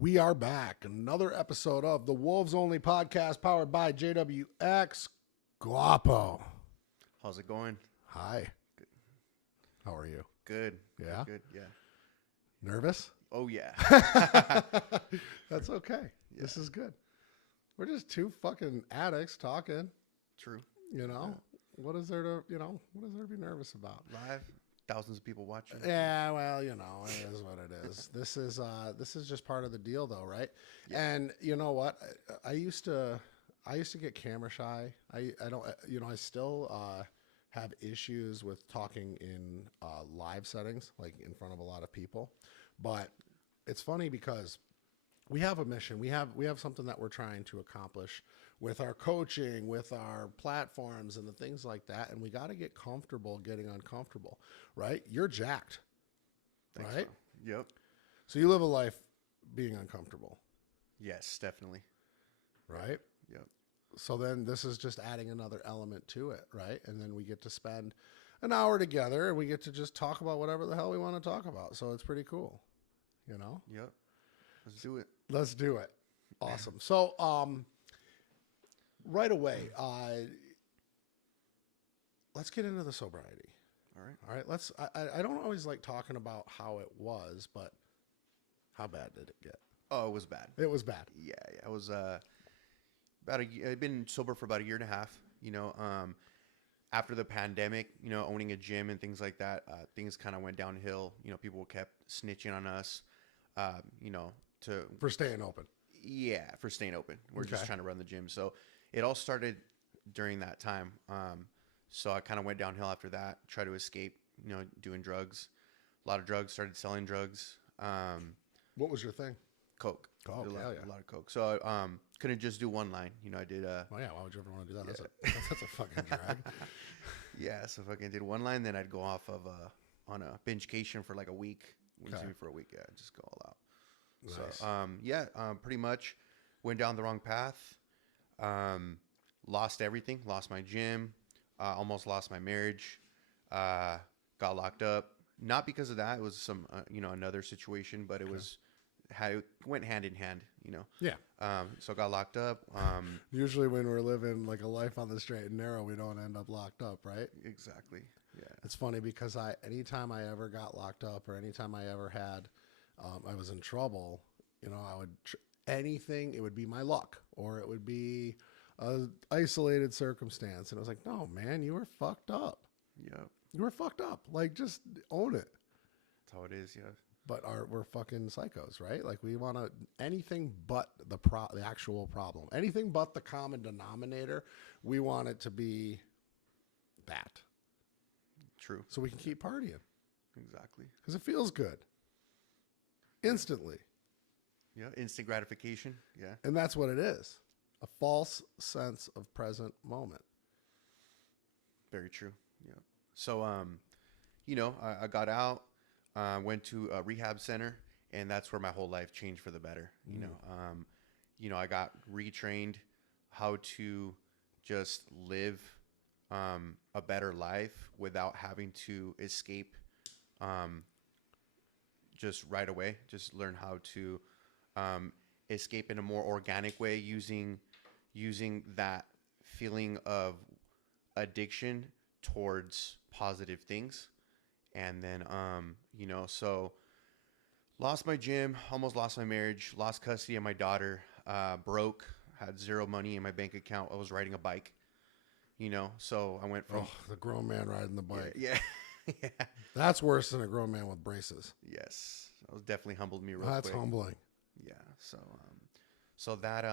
We are back. Another episode of the Wolves Only podcast powered by JWX Guapo. How's it going? Hi. Good. How are you? Good. Yeah? Good. Yeah. Nervous? Oh, yeah. That's okay. Yeah. This is good. We're just two fucking addicts talking. True. You know? Yeah. What is there to be nervous about? Live. Thousands of people watching. Yeah, well, it is what it is. This is just part of the deal, though, right? Yeah. And you know what? I used to get camera shy. I don't. I still have issues with talking in live settings, like in front of a lot of people. But it's funny because we have a mission. We have something that we're trying to accomplish with our coaching, with our platforms and the things like that. And we got to get comfortable getting uncomfortable, right? You're jacked, Thanks, right? Bro. Yep. So you live a life being uncomfortable. Yes, definitely. Right? Yep. So then this is just adding another element to it, right? And then we get to spend an hour together and we get to just talk about whatever the hell we want to talk about. So it's pretty cool, Yep. Let's do it. Let's do it. Awesome. So, right away, let's get into the sobriety. All right. Let's. I don't always like talking about how it was, but how bad did it get? Oh, it was bad. It was bad. Yeah. I was I've been sober for about a year and a half. After the pandemic, owning a gym and things like that, things kind of went downhill. People kept snitching on us. For staying open. Yeah, for staying open. We're just trying to run the gym. So it all started during that time. So I kind of went downhill after that, tried to escape, doing drugs, a lot of drugs, started selling drugs. What was your thing? Coke. Coke, a lot of Coke. So I couldn't just do one line. I did. Well, yeah, why would you ever want to do that? That's a fucking drag. Yeah, so if I did one line, then I'd go off of on a bingecation for like a week. For a week, yeah, just go all out. Nice. So, pretty much went down the wrong path. Lost everything. Lost my gym. Almost lost my marriage. Got locked up. Not because of that. It was some, another situation, but it was how it went hand in hand. Yeah. So I got locked up. Usually, when we're living like a life on the straight and narrow, we don't end up locked up, right? Exactly. Yeah. It's funny because anytime I ever got locked up or anytime I ever had, I was in trouble, I would, anything, it would be my luck or it would be a isolated circumstance. And I was like, no, man, you were fucked up. Yeah. You were fucked up. Like, just own it. That's how it is. Yeah. But we're fucking psychos, right? Like we want to, anything but the actual problem, anything but the common denominator. We want it to be that. True. So we can keep partying. Exactly. Because it feels good. Instantly. Yeah. Instant gratification. Yeah. And that's what it is. A false sense of present moment. Very true. Yeah. So, I got out, went to a rehab center, and that's where my whole life changed for the better. I got retrained how to just live a better life without having to escape just right away. Just learn how to escape in a more organic way using that feeling of addiction towards positive things. And then, so lost my gym, almost lost my marriage, lost custody of my daughter, broke, had zero money in my bank account. I was riding a bike. So I went from the grown man riding the bike. Yeah. Yeah. That's worse than a grown man with braces. Yes. That was definitely humbled me real quick. That's humbling. Yeah. So that,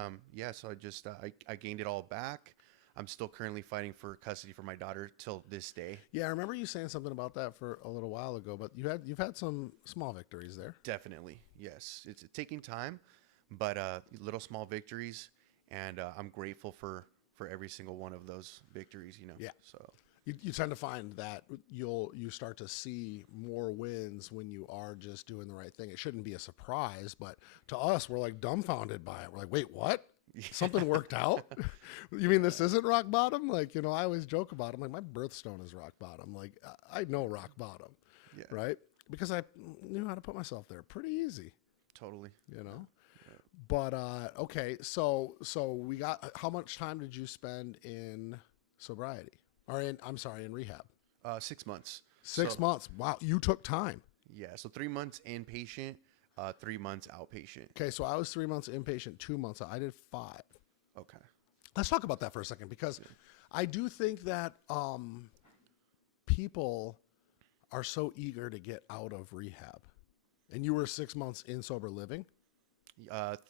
so I just, I gained it all back. I'm still currently fighting for custody for my daughter till this day. Yeah. I remember you saying something about that for a little while ago, but you've had some small victories there. Definitely. Yes. It's taking time, but, little small victories. And, I'm grateful for every single one of those victories, Yeah. So you tend to find that you start to see more wins when you are just doing the right thing. It shouldn't be a surprise, but to us, we're like dumbfounded by it. We're like, wait, what? Something worked out? You mean this isn't rock bottom? Like, I always joke about it. I'm like, my birthstone is rock bottom. Like, I know rock bottom, right? Because I knew how to put myself there pretty easy. Totally. But okay, so we got, how much time did you spend in sobriety, or in rehab? 6 months. 6 months. Wow, you took time. Yeah, so 3 months inpatient, 3 months outpatient. Okay, so I was 3 months inpatient, 2 months out. I did 5. Okay. Let's talk about that for a second, because I do think that people are so eager to get out of rehab. And you were 6 months in sober living?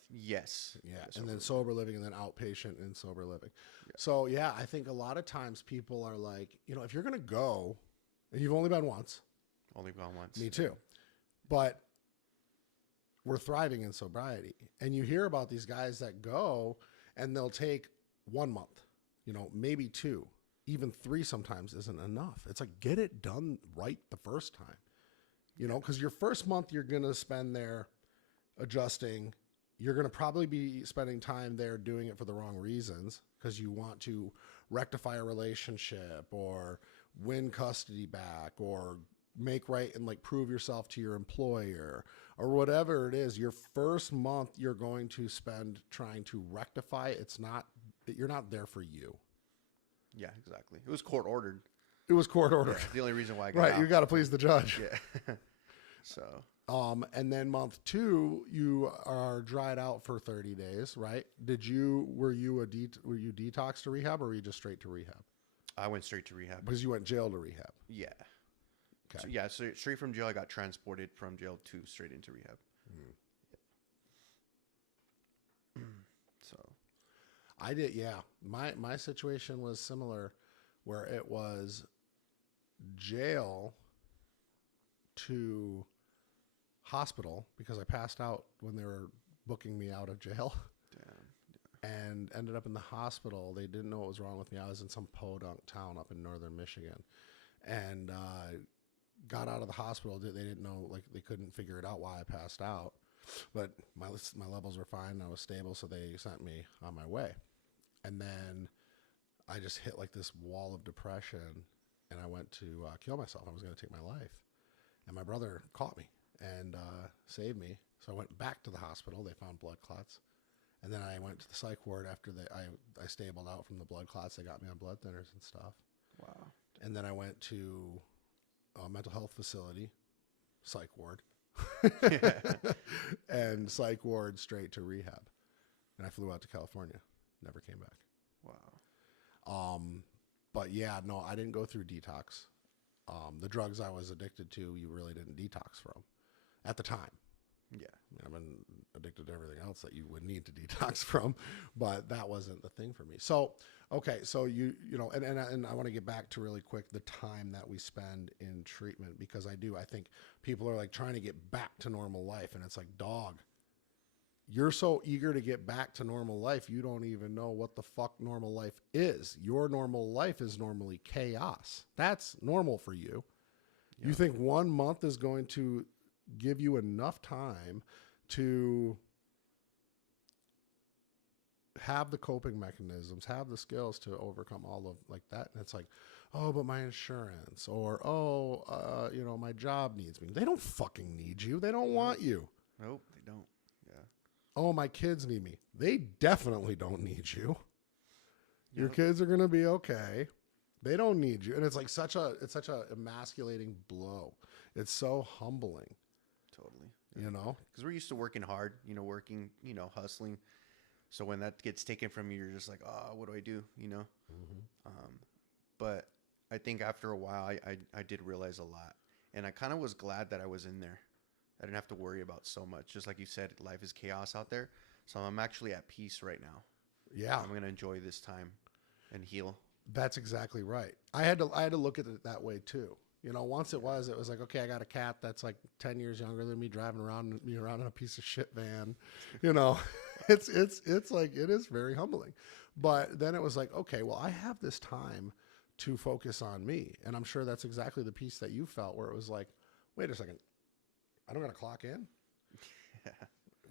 Yes. Yeah, Yes, and then over- sober living, and then outpatient and sober living. Yeah. So, yeah, I think a lot of times people are like, if you're going to go, and you've only been once, Only gone once. me too, but we're thriving in sobriety. And you hear about these guys that go and they'll take 1 month, maybe 2, even 3 sometimes isn't enough. It's like, get it done right the first time, because your first month you're going to spend there adjusting. You're going to probably be spending time there doing it for the wrong reasons, because you want to rectify a relationship or win custody back or make right and like prove yourself to your employer or whatever it is. Your first month you're going to spend trying to rectify. You're not there for you. Yeah, exactly. It was court ordered. It was court ordered. Yeah, the only reason why I got Right. out. You got to please the judge. Yeah. So. And then month 2, you are dried out for 30 days, right? Were you detox to rehab, or were you just straight to rehab? I went straight to rehab. Because you went jail to rehab. Yeah. Okay. So, yeah, so straight from jail, I got transported from jail to straight into rehab. So. I did, yeah. My situation was similar, where it was jail to hospital, because I passed out when they were booking me out of jail. Damn. And ended up in the hospital. They didn't know what was wrong with me. I was in some podunk town up in northern Michigan, and got out of the hospital. They didn't know, like, they couldn't figure it out why I passed out, but my levels were fine. I was stable, so they sent me on my way. And then I just hit like this wall of depression, and I went to kill myself. I was going to take my life, and my brother caught me and saved me. So I went back to the hospital. They found blood clots. And then I went to the psych ward after I stabled out from the blood clots. They got me on blood thinners and stuff. Wow. And then I went to a mental health facility, psych ward, and psych ward straight to rehab. And I flew out to California. Never came back. Wow. But yeah, no, I didn't go through detox. The drugs I was addicted to, you really didn't detox from at the time. Yeah. I've been addicted to everything else that you would need to detox from, but that wasn't the thing for me. So, okay. So and I want to get back to really quick the time that we spend in treatment, because I think people are like trying to get back to normal life. And it's like, dog, you're so eager to get back to normal life. You don't even know what the fuck normal life is. Your normal life is normally chaos. That's normal for you. Yeah. You think 1 month is going to give you enough time to have the coping mechanisms, have the skills to overcome all of like that. And it's like, oh, but my insurance, or, my job needs me. They don't fucking need you. They don't want you. Nope, they don't. Yeah. Oh, my kids need me. They definitely don't need you. Yep. Your kids are going to be okay. They don't need you. And it's like such a emasculating blow. It's so humbling. Totally. Yeah. Because we're used to working hard, working, hustling. So when that gets taken from you, you're just like, oh, what do I do? Mm-hmm. But I think after a while, I did realize a lot. And I kind of was glad that I was in there. I didn't have to worry about so much. Just like you said, life is chaos out there. So I'm actually at peace right now. Yeah. I'm going to enjoy this time and heal. That's exactly right. I had to look at it that way too. Once it was like, okay, I got a cat that's like 10 years younger than me, driving around in a piece of shit van. It's like, it is very humbling. But then it was like, okay, well, I have this time to focus on me. And I'm sure that's exactly the piece that you felt, where it was like, wait a second, I don't got to clock in. Yeah.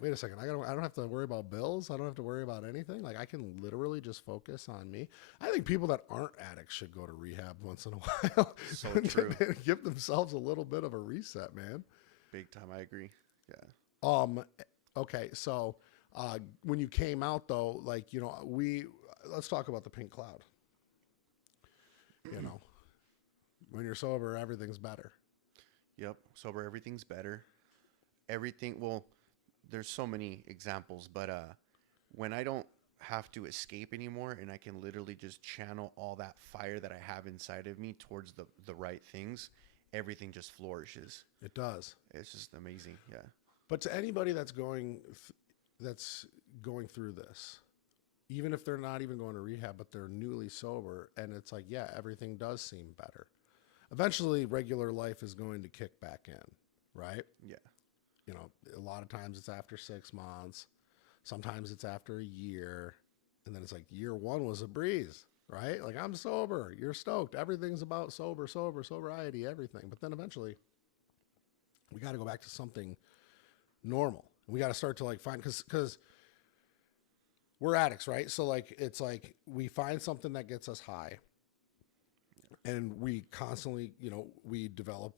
Wait a second, I don't have to worry about bills. I don't have to worry about anything. Like, I can literally just focus on me. I think people that aren't addicts should go to rehab once in a while. So true. And give themselves a little bit of a reset, man. Big time. I agree. Yeah. Okay. So, When you came out though, like, you know, let's talk about the pink cloud. You know, when you're sober, everything's better. Yep. Sober, everything's better. Everything, well, there's so many examples, but when I don't have to escape anymore and I can literally just channel all that fire that I have inside of me towards the right things, everything just flourishes. It does. It's just amazing. Yeah. But to anybody that's going through this, even if they're not even going to rehab, but they're newly sober, and it's like, yeah, everything does seem better. Eventually, regular life is going to kick back in, right? Yeah. You know, a lot of times it's after 6 months. Sometimes it's after a year. And then it's like year 1 was a breeze, right? Like, I'm sober. You're stoked. Everything's about sobriety, everything. But then eventually we got to go back to something normal. We got to start to like find, because we're addicts, right? So like, it's like we find something that gets us high, and we constantly, you know, we develop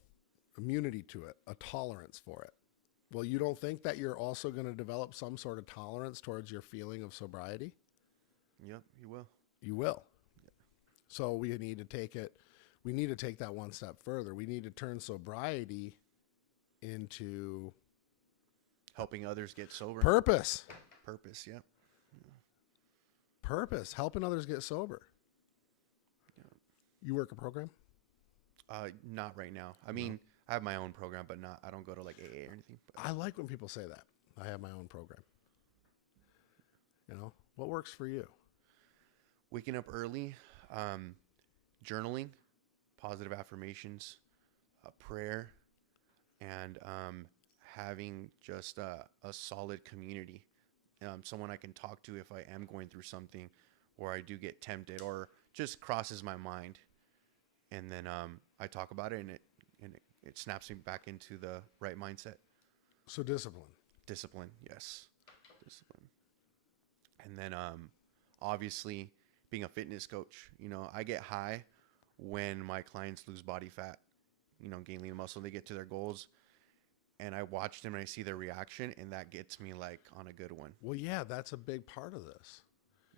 immunity to it, a tolerance for it. Well, you don't think that you're also going to develop some sort of tolerance towards your feeling of sobriety? Yep, you will. You will. Yeah. So we need to take that one step further. We need to turn sobriety into helping others get sober. Purpose, yeah. Purpose, helping others get sober. Yeah. You work a program? Not right now. I mean, I have my own program, but I don't go to like AA or anything. But. I like when people say that. I have my own program. You know, what works for you? Waking up early, journaling, positive affirmations, prayer, and having just a solid community. Someone I can talk to if I am going through something, or I do get tempted, or just crosses my mind. And then I talk about it, and it snaps me back into the right mindset. So discipline, yes, discipline. And then obviously being a fitness coach, you know, I get high when my clients lose body fat, you know, gain lean muscle, they get to their goals, and I watch them and I see their reaction, and that gets me like on a good one. Well, yeah, that's a big part of this.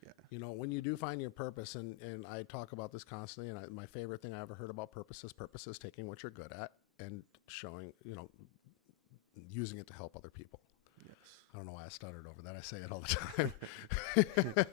Yeah. You know, when you do find your purpose, and I talk about this constantly, and my favorite thing I ever heard about purpose is taking what you're good at and showing, you know, using it to help other people. Yes. I don't know why I stuttered over that. I say it all the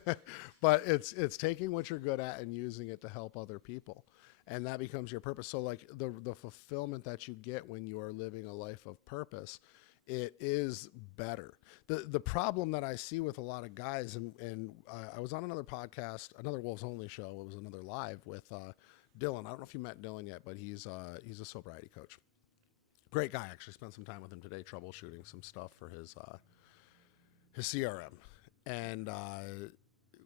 time. But it's taking what you're good at and using it to help other people. And that becomes your purpose. So like the fulfillment that you get when you are living a life of purpose, it is better. The problem that I see with a lot of guys, and I was on another podcast, another Wolves Only show. It was another live with Dylan. I don't know if you met Dylan yet, but he's a sobriety coach. Great guy. Actually spent some time with him today troubleshooting some stuff for his CRM. And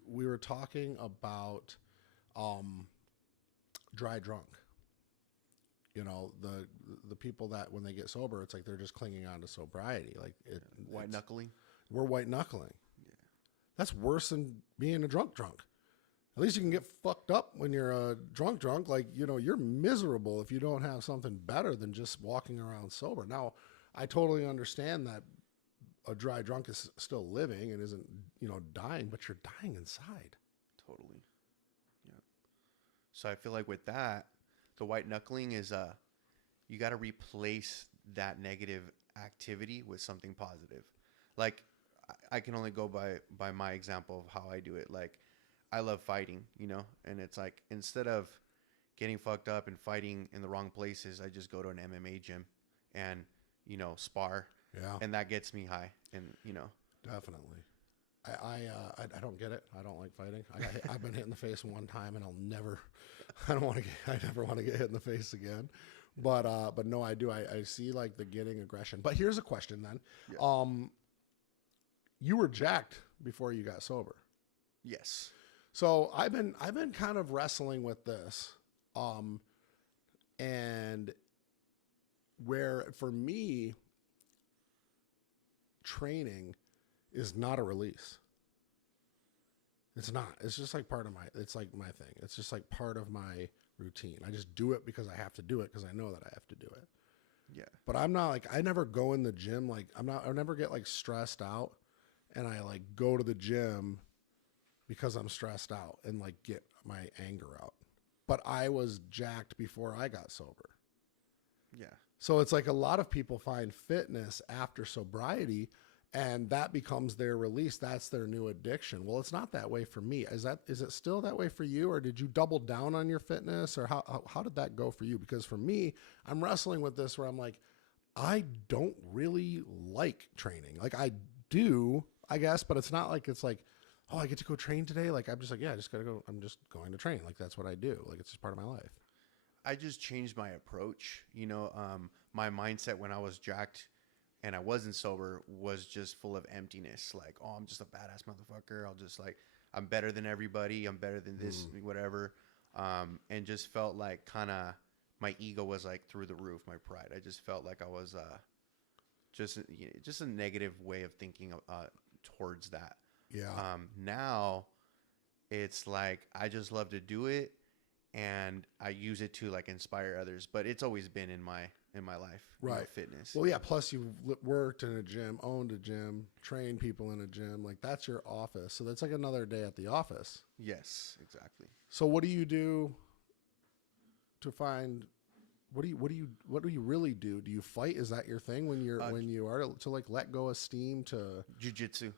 we were talking about dry drunk. You know, the people that when they get sober, it's like they're just clinging on to sobriety. Like white knuckling. We're white knuckling. Yeah. That's worse than being a drunk. At least you can get fucked up when you're a drunk. Like, you know, you're miserable if you don't have something better than just walking around sober. Now, I totally understand that a dry drunk is still living and isn't, you know, dying, but you're dying inside. Totally. Yeah. So I feel like with that, the white knuckling is you got to replace that negative activity with something positive. Like I can only go by my example of how I do it. Like I love fighting, you know, and it's like instead of getting fucked up and fighting in the wrong places, I just go to an MMA gym and, you know, spar. Yeah. And that gets me high, and you know. Definitely. I don't get it. I don't like fighting. I've been hit in the face one time, and I never want to get hit in the face again. But no, I do. I see like the getting aggression. But here's a question then. Yeah. You were jacked before you got sober. Yes. So I've been kind of wrestling with this. And where for me, training is not a release. It's not. It's just like it's like my thing. It's just like part of my routine. I just do it because I have to do it because I know that I have to do it. Yeah. But I'm not like, I never go in the gym. Like I never get like stressed out and I like go to the gym because I'm stressed out and like get my anger out. But I was jacked before I got sober. Yeah. So it's like a lot of people find fitness after sobriety, and that becomes their release. That's their new addiction. Well, it's not that way for me. Is it still that way for you, or did you double down on your fitness, or how did that go for you? Because for me, I'm wrestling with this where I'm like, I don't really like training. Like I do, I guess, but it's not like it's like, oh, I get to go train today. Like I'm just like, yeah, I just gotta go. I'm just going to train. Like that's what I do. Like it's just part of my life. I just changed my approach. My mindset when I was jacked and I wasn't sober was just full of emptiness. Like, oh, I'm just a badass motherfucker. I'll just like, I'm better than everybody. I'm better than this, whatever. And just felt like kind of my ego was like through the roof. My pride. I just felt like I was just a negative way of thinking towards that. Yeah. Now it's like I just love to do it, and I use it to like inspire others. But it's always been in my life, right? Fitness. Well, yeah. Plus, you worked in a gym, owned a gym, trained people in a gym. Like that's your office. So that's like another day at the office. Yes, exactly. So what do you do to find? What do you really do? Do you fight? Is that your thing when you are to like let go of steam to jujitsu?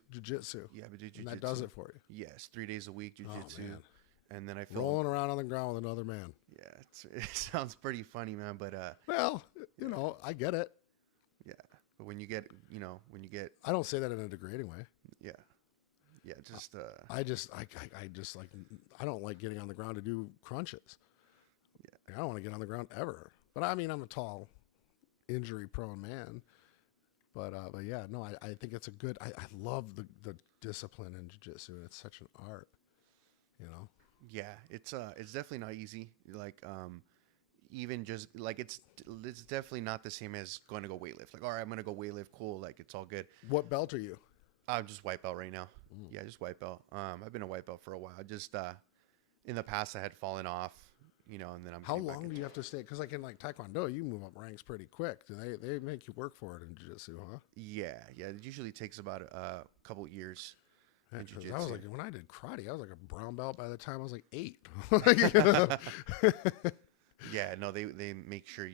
Yeah, but jujitsu. And that does it for you. Yes, 3 days a week jujitsu, and then I feel rolling around on the ground with another man. Yeah, it sounds pretty funny, man. But well, I get it. Yeah, but when you get, I don't say that in a degrading way. Yeah, just I just like I don't like getting on the ground to do crunches. Yeah, like, I don't want to get on the ground ever. But I mean, I'm a tall, injury-prone man. But yeah, no, I think it's a good. I love the discipline in jiu-jitsu. It's such an art, Yeah, it's definitely not easy. Like even just like it's definitely not the same as going to go weightlift. Like, all right, I'm gonna go weightlift. Cool, like it's all good. What belt are you? I'm just white belt right now. Yeah, just white belt. I've been a white belt for a while. Just in the past I had fallen off. And then I'm. How long do you have to stay? Because like in like Taekwondo, you move up ranks pretty quick. Do they make you work for it in jiu-jitsu, huh? Yeah. It usually takes about a couple years. I was like, when I did karate, I was like a brown belt by the time I was like 8. Yeah, no, they make sure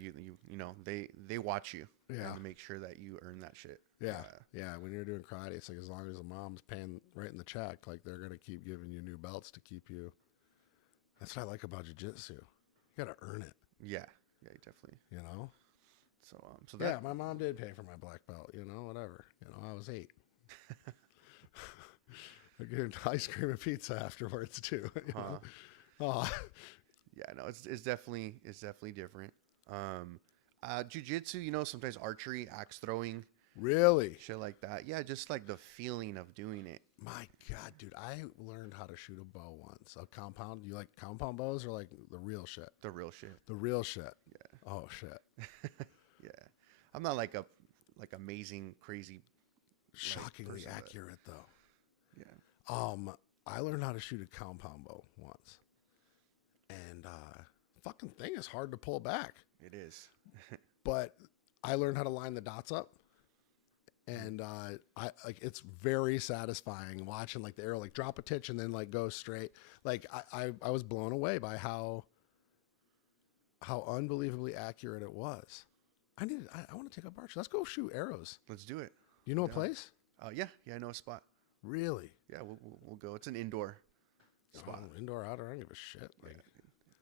they watch you. Yeah, to make sure that you earn that shit. Yeah. When you're doing karate, it's like as long as the mom's paying right in the check, like they're gonna keep giving you new belts to keep you. That's what I like about jiu-jitsu. You got to earn it. Yeah, definitely. So that, yeah, my mom did pay for my black belt, whatever. I was 8. I get ice cream and pizza afterwards too. Oh. Yeah, no, it's definitely different. Jiu-jitsu, sometimes archery, axe throwing. Really? Shit like that. Yeah, just like the feeling of doing it. My God, dude, I learned how to shoot a bow once. A compound. You like compound bows or like the real shit? The real shit. The real shit. Yeah. Oh shit. Yeah. I'm not like amazing, crazy. Shockingly accurate though. Yeah. I learned how to shoot a compound bow once. And fucking thing is hard to pull back. It is. But I learned how to line the dots up. And I like it's very satisfying watching like the arrow like drop a titch and then like go straight. Like I was blown away by how unbelievably accurate it was. I want to take up archery. Let's go shoot arrows. Let's do it. You know a place? Yeah, I know a spot. Really? Yeah, we'll go. It's an indoor spot. Indoor, outdoor, I don't give a shit. Like,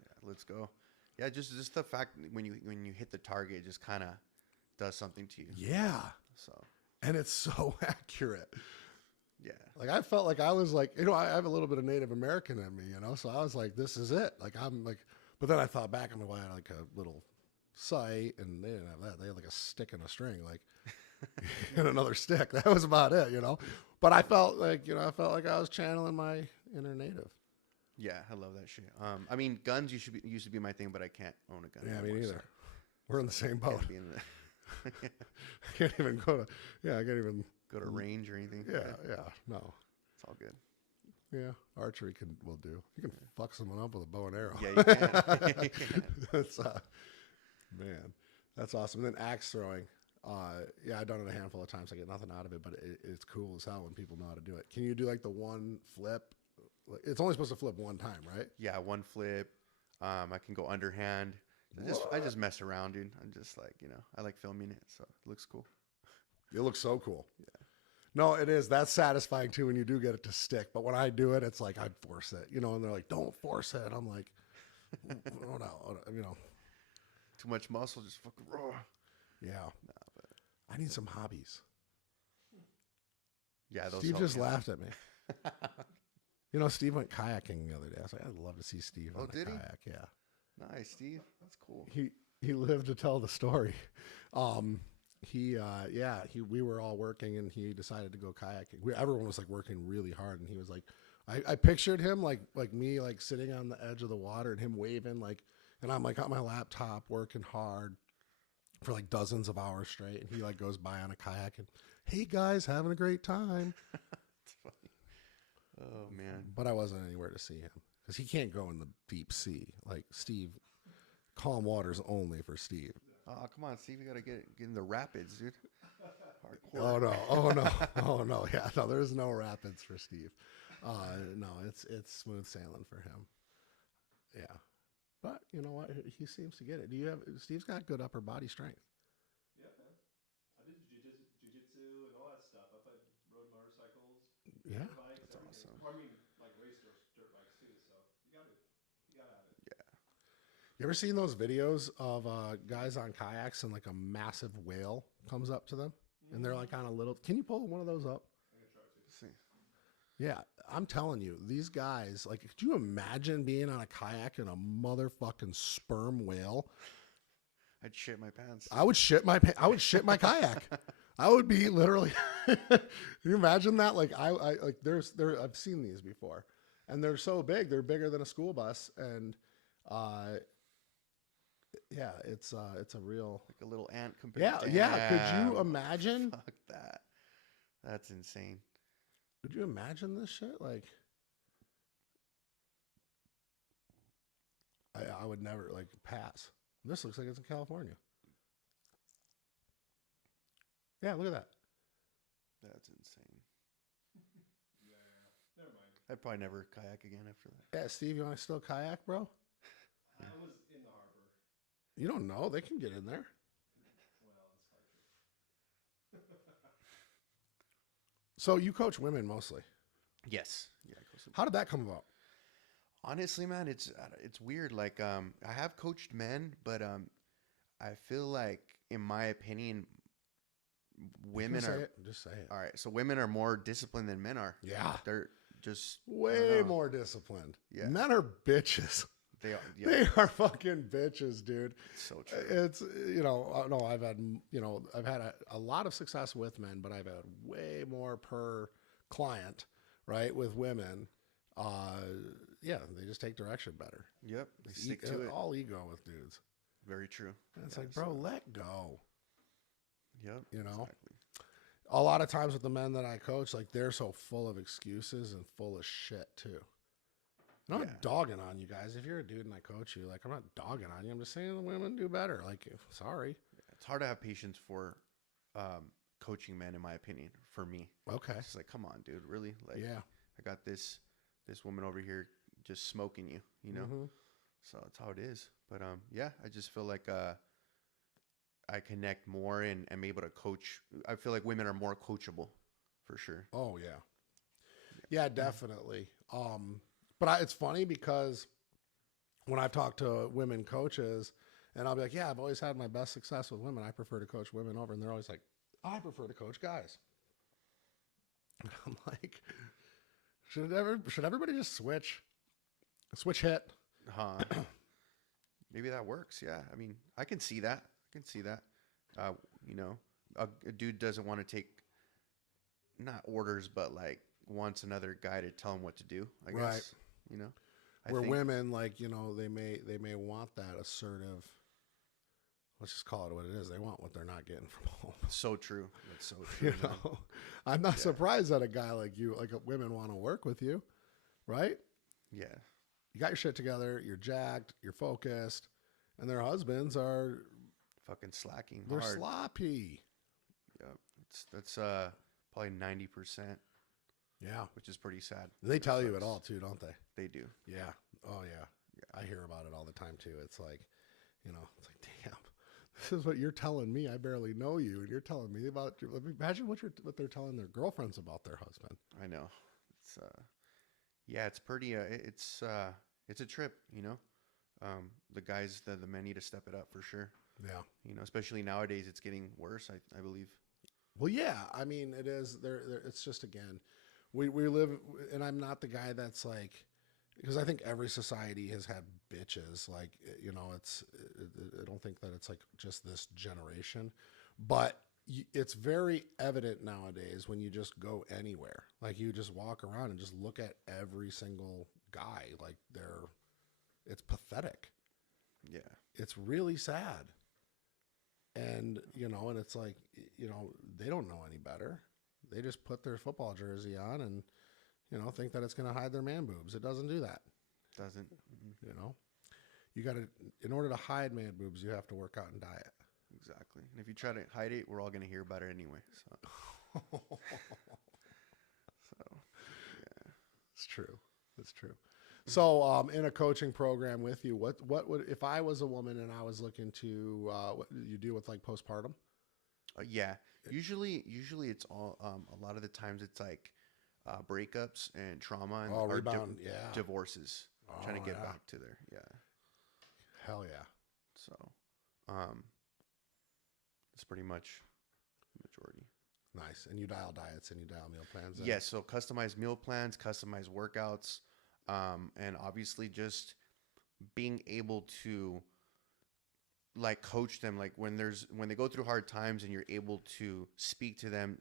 yeah, let's go. Yeah, just the fact when you hit the target, it just kind of does something to you. Yeah. So. And it's so accurate. Yeah. Like I felt like I was like, I have a little bit of Native American in me, so I was like, this is it. Like I'm like, but then I thought back, I had like a little sight, and they didn't have that. They had like a stick and a string, like, and another stick. That was about it, But I felt like, I was channeling my inner Native. Yeah, I love that shit. I mean, guns used to be my thing, but I can't own a gun. Yeah, me neither. So. We're in the same boat. Yeah. I can't even go to range or anything. Yeah, no. It's all good. Yeah, archery will do. You can fuck someone up with a bow and arrow. Yeah, you can. That's man, that's awesome. And then axe throwing. Yeah, I've done it a handful of times. I get nothing out of it, but it's cool as hell when people know how to do it. Can you do like the one flip? It's only supposed to flip one time, right? Yeah, one flip. I can go underhand. I just mess around, dude. I'm just like, I like filming it, so it looks cool. It looks so cool. Yeah. No, it is. That's satisfying too when you do get it to stick. But when I do it, it's like I'd force it, and they're like, "Don't force it." I'm like, "Oh no, Too much muscle, just fucking raw." Yeah. Nah, but I need some hobbies. yeah, those Steve help just me out. laughed at me. Steve went kayaking the other day. I was like, I'd love to see Steve on a did he? kayak. Yeah. Nice, Steve. That's cool. He lived to tell the story. We were all working and he decided to go kayaking. Everyone was like working really hard and he was like, I pictured him like me, like sitting on the edge of the water and him waving and I'm like on my laptop working hard for like dozens of hours straight. And he like goes by on a kayak and, hey guys, having a great time. It's funny. Oh man. But I wasn't anywhere to see him because he can't go in the deep sea. Like Steve, calm waters only for Steve. Oh, come on, Steve. You got to get in the rapids, dude. Hardcore. Oh no. Yeah, no, there's no rapids for Steve. No, it's smooth sailing for him. Yeah. But you know what? He seems to get it. Steve's got good upper body strength. Yeah, man. I did jujitsu and all that stuff. I rode motorcycles, Yeah. dirt bikes, That's everything. awesome. Or, I mean, like race dirt bikes too. So you gotta have it. Yeah. You ever seen those videos of guys on kayaks and like a massive whale comes up to them and they're like on a little? Can you pull one of those up? I'm gonna try to. See. Yeah, I'm telling you, these guys, like, could you imagine being on a kayak and a motherfucking sperm whale? I'd shit my pants. I would shit my kayak. I would be literally. Can you imagine that? Like I've seen these before, and they're so big. They're bigger than a school bus, and yeah, it's a real. Like a little ant compared to Yeah. Could you Damn. imagine? Fuck that. That's insane. Could you imagine this shit? Like, I would never like pass. This looks like it's in California. Yeah, look at that. That's insane. Yeah. Never mind. I'd probably never kayak again after that. Yeah, Steve, you want to still kayak, bro? I was in the harbor. You don't know. They can get in there. Well, that's probably true. So you coach women mostly. Yes. Yeah. How did that come about? Honestly, man, it's weird. Like, I have coached men, but I feel like, in my opinion, women Just say are it. Just say it. all right. So women are more disciplined than men are. Yeah. They're just I don't Way know. more disciplined. Yeah. Men are bitches. They are. Yeah, They are fucking bitches, dude. it's so true. It's, no, I've had a lot of success with men, but I've had way more per client, right? With women. Yeah, they just take direction better. Yep. They stick to it. All ego with dudes. Very true. And it's Yeah, like, bro, so- let go. Yep. You know? Exactly. A lot of times with the men that I coach, like they're so full of excuses and full of shit too. I'm not Yeah. dogging on you guys. If you're a dude and I coach you, like I'm not dogging on you. I'm just saying the women do better. Like, sorry. It's hard to have patience for coaching men, in my opinion. For me, Okay. it's like, come on, dude, really? Like, Yeah. I got this woman over here just smoking you, Mhm. So that's how it is. But yeah, I just feel like I connect more and am able to coach. I feel like women are more coachable, for sure. Oh yeah. Yeah, definitely. But it's funny because when I've talked to women coaches and I'll be like, yeah, I've always had my best success with women. I prefer to coach women over. And they're always like, I prefer to coach guys. And I'm like, should everybody just switch hit? Huh? Maybe that works. Yeah. I mean, I can see that. A dude doesn't want to take not orders, but like wants another guy to tell him what to do. I Right. guess. I Where think- women, like, they may want that assertive, let's just call it what it is. They want what they're not getting from home. So true. That's so true. You know, I'm not surprised that a guy like you, like women want to work with you, right? Yeah. You got your shit together, you're jacked, you're focused, and their husbands are, Fucking slacking they're hard. sloppy. Yeah, that's probably 90%, Yeah. which is pretty sad. And they tell you it Sucks. all too, don't they? They do. Yeah. Oh yeah. I hear about it all the time too. It's like, it's like, damn, this is what you're telling me. I barely know you, and you're telling me about. Imagine what they're telling their girlfriends about their husband. I know. It's yeah, it's pretty. It's a trip. The guys, the men need to step it up for sure. Yeah. Especially nowadays, it's getting worse. I believe. Well, yeah. I mean, it is. It's just again, we live, and I'm not the guy that's like, because I think every society has had bitches. Like, I don't think that it's like just this generation, but it's very evident nowadays when you just go anywhere. Like, you just walk around and just look at every single guy. Like, it's pathetic. Yeah. It's really sad. And, and it's like, they don't know any better. They just put their football jersey on and, think that it's going to hide their man boobs. It doesn't do that. Doesn't. Mm-hmm. You got to, in order to hide man boobs, you have to work out and diet. Exactly. And if you try to hide it, we're all going to hear about it anyway. So, yeah. It's true. It's true. So, in a coaching program with you, what would, if I was a woman and I was looking to, what you deal with, like postpartum? Yeah. Usually it's all, a lot of the times it's like breakups and trauma and or rebound. divorces, trying to get yeah. back to their, Hell yeah. So, it's pretty much the majority. Nice. And you dial diets and you dial meal plans. Yes. So customized meal plans, customized workouts, and obviously just being able to like coach them, like when they go through hard times and you're able to speak to them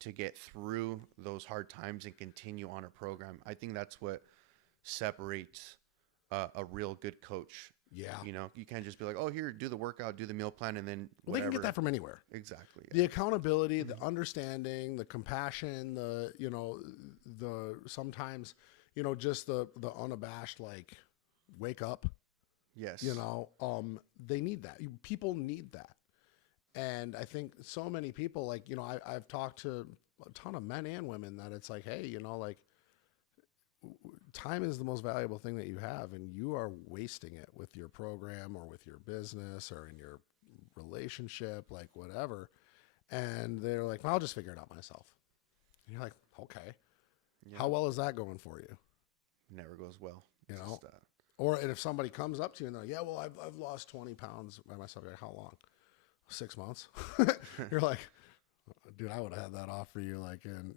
to get through those hard times and continue on a program. I think that's what separates a real good coach. Yeah. You can't just be like, oh, here, do the workout, do the meal plan, and then well, they can get that from anywhere. Exactly. Yeah. The accountability, the understanding, the compassion, the sometimes, just the unabashed, like, wake up. Yes. They need that. People need that. And I think so many people, like, I've talked to a ton of men and women that it's like, hey, like, time is the most valuable thing that you have, and you are wasting it with your program or with your business or in your relationship, like whatever. And they're like, well, I'll just figure it out myself. And you're like, okay. Yeah. How well is that going for you? Never goes well. And if somebody comes up to you and they're like, yeah, well, I've lost 20 pounds by myself. You're like, how long? 6 months. You're like, dude, I would have had that off for you, like, in,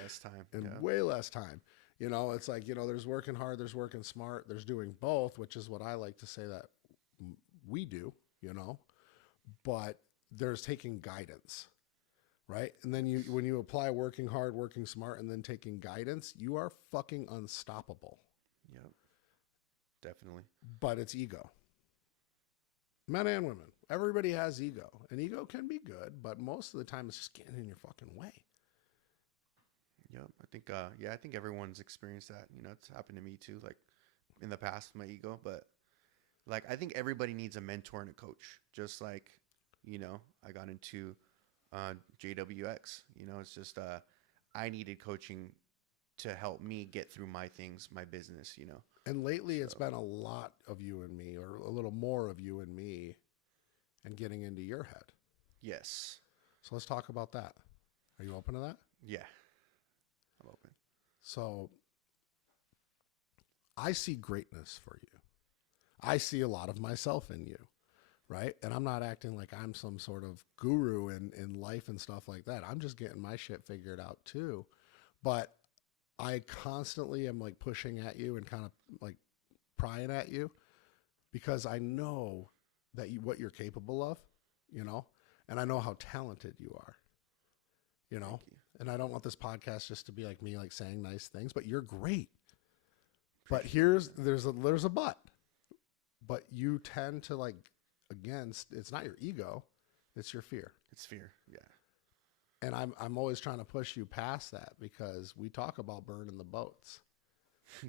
less time. in way less time. It's like, there's working hard, there's working smart, there's doing both, which is what I like to say that we do, but there's taking guidance, right? And then when you apply working hard, working smart, and then taking guidance, you are fucking unstoppable. Yep. Definitely. But it's ego. Men and women. Everybody has ego. And ego can be good, but most of the time it's just getting in your fucking way. Yep. I think everyone's experienced that. It's happened to me too, like in the past, my ego. But like, I think everybody needs a mentor and a coach. Just like, I got into JWX. It's just I needed coaching to help me get through my things, my business, And lately it's been a lot of you and me, or a little more of you and me, and getting into your head. Yes. So let's talk about that. Are you open to that? Yeah. I'm open. So I see greatness for you. I see a lot of myself in you, right? And I'm not acting like I'm some sort of guru in life and stuff like that. I'm just getting my shit figured out too. But I constantly am like pushing at you and kind of like prying at you because I know that what you're capable of, and I know how talented you are, and I don't want this podcast just to be like me, like saying nice things, but you're great. But there's a but you tend to like, it's not your ego, it's your fear. It's fear. Yeah. And I'm always trying to push you past that because we talk about burning the boats.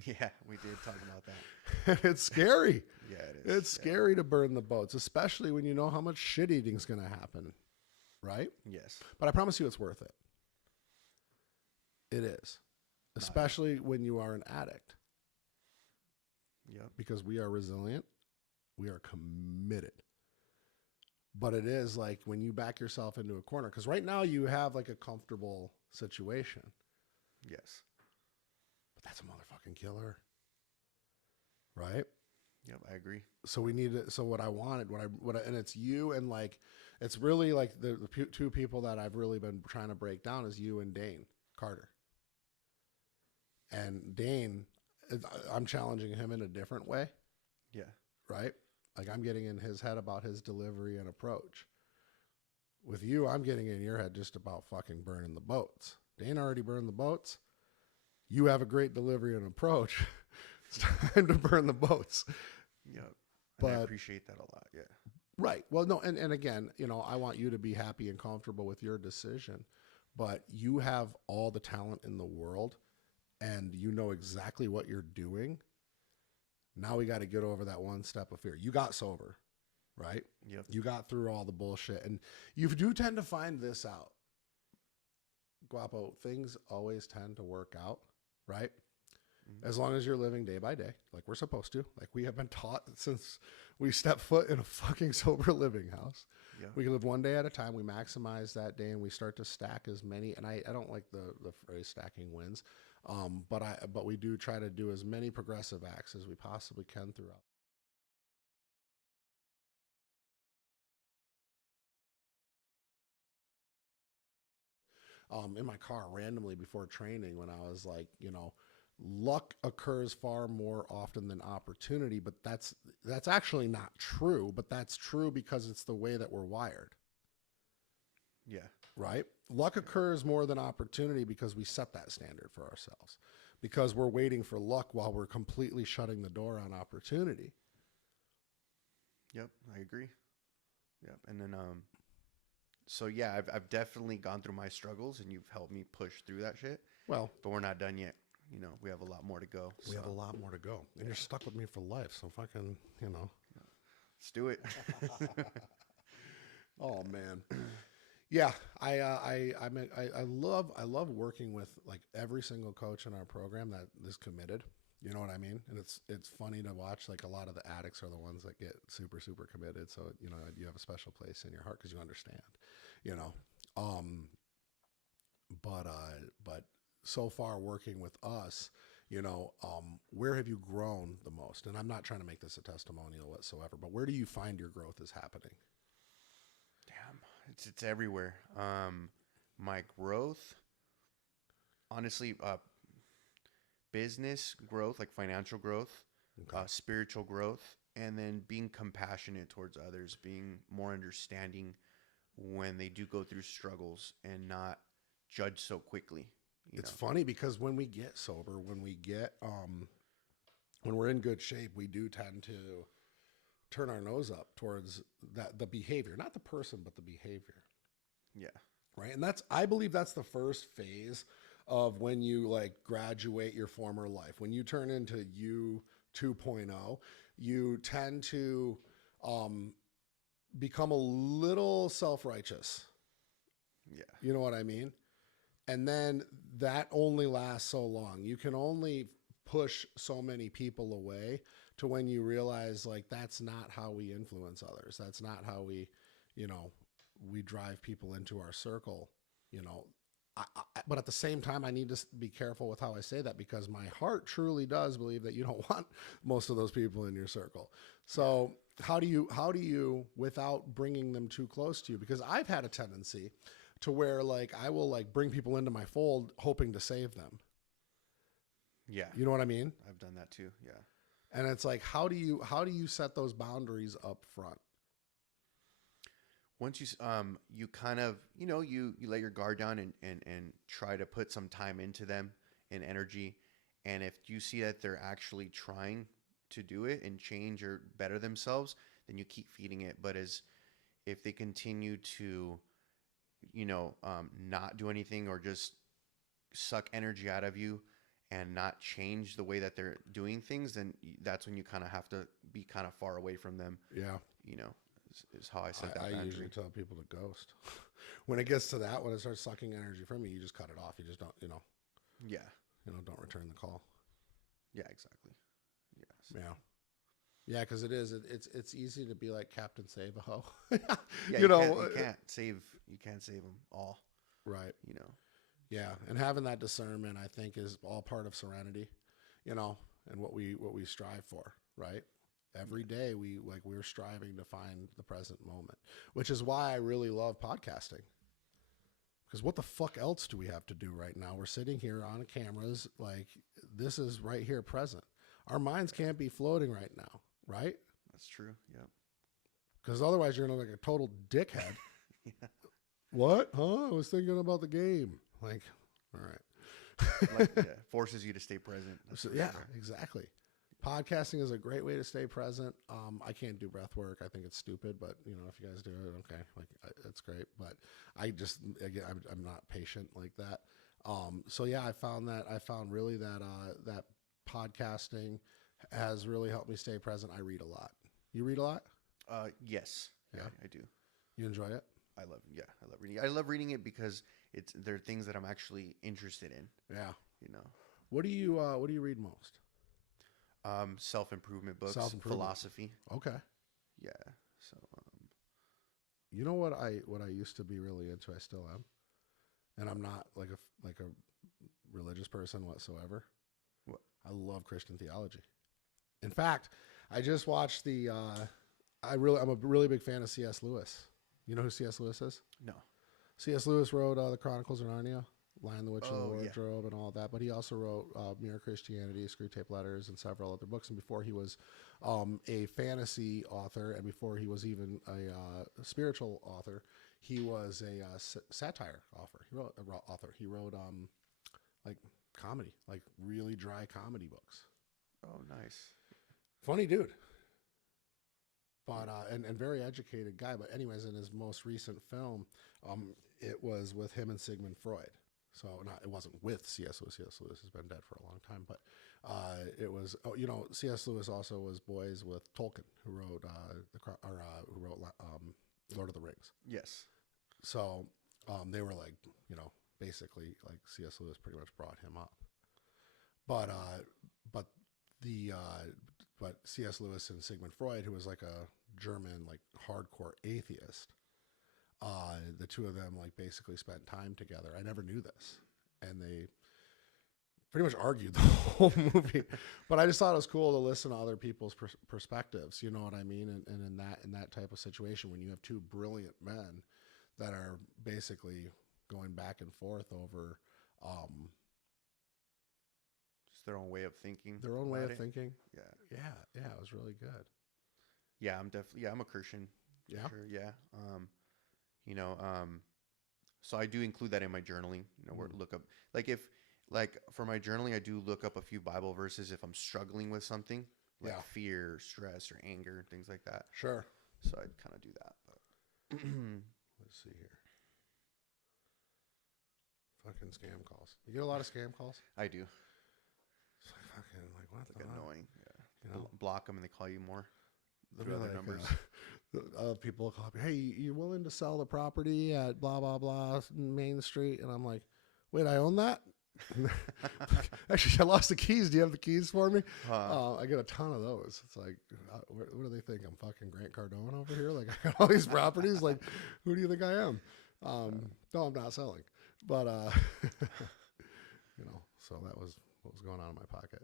Yeah, we did talk about that. It's scary. Yeah, it is. It's scary to burn the boats, especially when you know how much shit eating is going to happen. right? Yes. But I promise you it's worth it. It is. Especially when you are an addict. Yep. Because we are resilient. We are committed. But it is like when you back yourself into a corner, because right now you have like a comfortable situation. Yes. But that's a motherfucking killer. Right? Yep, I agree. So we need to, so what I wanted, and it's you and like, it's really like the two people that I've really been trying to break down is you and Dane Carter. And Dane, I'm challenging him in a different way. Yeah. Right? Like I'm getting in his head about his delivery and approach. With you, I'm getting in your head just about fucking burning the boats. Dane already burned the boats. You have a great delivery and approach. It's time to burn the boats. Yep. But I appreciate that a lot. Yeah. right. Well, no, and again, you know, I want you to be happy and comfortable with your decision, but you have all the talent in the world and you know exactly what you're doing. Now we got to get over that one step of fear. You got sober, right? Yep. You got through all the bullshit. And you do tend to find this out. Guapo, things always tend to work out, right? Mm-hmm. As long as you're living day by day, like we're supposed to. Like we have been taught since we step foot in a fucking sober living house. Yeah. We can live one day at a time. We maximize that day and we start to stack as many. And I don't like the phrase stacking wins. But we do try to do as many progressive acts as we possibly can throughout. In my car randomly before training when I was like, you know, luck occurs far more often than opportunity, but that's actually not true, but that's true because it's the way that we're wired. Yeah. Right? Luck occurs more than opportunity because we set that standard for ourselves. Because we're waiting for luck while we're completely shutting the door on opportunity. Yep, I agree. Yep. And then so yeah, I've definitely gone through my struggles and you've helped me push through that shit. Well, but we're not done yet. You know, we have a lot more to go. We have a lot more to go. And you're stuck with me for life, so fucking, you know. Let's do it. Oh man. Yeah, I love working with like every single coach in our program that is committed. You know what I mean? And it's funny to watch. Like a lot of the addicts are the ones that get super super committed. So you know you have a special place in your heart because you understand. You know, but so far working with us, you know, where have you grown the most? And I'm not trying to make this a testimonial whatsoever, but where do you find your growth is happening? Damn, it's everywhere. My growth, honestly, business growth, like financial growth, okay. Spiritual growth, and then being compassionate towards others, being more understanding when they do go through struggles and not judge so quickly. It's funny because when we get sober, when we're in good shape, we do tend to turn our nose up towards the behavior, not the person, but the behavior. Yeah. Right. And I believe that's the first phase of when you like graduate your former life. When you turn into you 2.0, you tend to become a little self-righteous. Yeah. You know what I mean? And then that only lasts so long. You can only push so many people away to when you realize like that's not how we influence others. That's not how we, you know, we drive people into our circle, you know. But at the same time, I need to be careful with how I say that because my heart truly does believe that you don't want most of those people in your circle. So how do you, without bringing them too close to you? Because I've had a tendency to where like I will like bring people into my fold hoping to save them. Yeah. You know what I mean? I've done that too. Yeah. And it's like, how do you set those boundaries up front? Once you kind of, you know, you let your guard down and try to put some time into them and energy. And if you see that they're actually trying to do it and change or better themselves, then you keep feeding it. But if they continue to, you know, not do anything or just suck energy out of you and not change the way that they're doing things, then that's when you kind of have to be kind of far away from them. Yeah. You know, is how I set that I boundary. usually tell people to ghost. When it gets to that, when it starts sucking energy from you, you just cut it off. You just don't, Yeah. don't return the call. Yeah, exactly. Yes. Yeah. Yeah, because it's easy to be like Captain Save-A-Ho. Yeah, you know, you can't save them all, right. you know. Yeah, and having that discernment, I think, is all part of serenity, and what we strive for, right? Every day we're striving to find the present moment, which is why I really love podcasting. Because what the fuck else do we have to do right now? We're sitting here on cameras, like this is right here present. Our minds can't be floating right now, right? That's true. Yep. Because otherwise you're gonna look like a total dickhead. Yeah. What? Huh? I was thinking about the game. Like, all right. Like, yeah, forces you to stay present. That's So, for yeah, sure. exactly. Podcasting is a great way to stay present. I can't do breath work. I think it's stupid, but if you guys do it, okay, it's great. But I'm not patient like that. So yeah, I found really that podcasting has really helped me stay present. I read a lot. You read a lot? Yes. Yeah. I do. You enjoy it? I love reading. I love reading it because there are things that I'm actually interested in. Yeah. What do you read most? Self-improvement books, Self-improvement. philosophy. Okay. Yeah. So, you know what I used to be really into, I still am. And I'm not like a religious person whatsoever. What? I love Christian theology. In fact, I just watched I'm a really big fan of C.S. Lewis. You know who C.S. Lewis is? no. C.S. Lewis wrote the Chronicles of Narnia, Lion, the Witch, and the Oh, yeah. Wardrobe, and all that. But he also wrote Mere Christianity, Screwtape Letters, and several other books. And before he was a fantasy author, and before he was even a spiritual author, he was a satire author. He wrote like comedy, like really dry comedy books. Oh, nice. Funny dude. But and very educated guy. But anyways, in his most recent film, it was with him and Sigmund Freud. So it wasn't with C.S. Lewis. C.S. Lewis has been dead for a long time. But it was C.S. Lewis also was boys with Tolkien, who wrote Lord of the Rings. Yes. So they were like basically like C.S. Lewis pretty much brought him up. But C.S. Lewis and Sigmund Freud, who was like a German like hardcore atheist, the two of them like basically spent time together. I never knew this, and they pretty much argued the whole movie. But I just thought it was cool to listen to other people's perspectives. You know what I mean? And in that type of situation, when you have two brilliant men that are basically going back and forth over Just their own way of thinking. their own way about of it. thinking. Yeah. Yeah, it was really good. Yeah, I'm a Christian. For Yeah. Sure. Yeah. So I do include that in my journaling. Where to look up, for my journaling, I do look up a few Bible verses if I'm struggling with something like Yeah. fear, stress, or anger, and things like that. Sure. So I'd kind of do that. But Let's see here. Fucking scam calls. You get a lot of scam calls? I do. It's like fucking like what It's the like fuck? annoying. Yeah. You know? Block them and they call you more. They'll through be other like, numbers. People will call me, hey, you willing to sell the property at blah, blah, blah, Main Street? And I'm like, wait, I own that? Actually, I lost the keys. Do you have the keys for me? I get a ton of those. It's like, what do they think? I'm fucking Grant Cardone over here? Like, I got all these properties. Like, who do you think I am? No, I'm not selling. But, so that was what was going on in my pocket.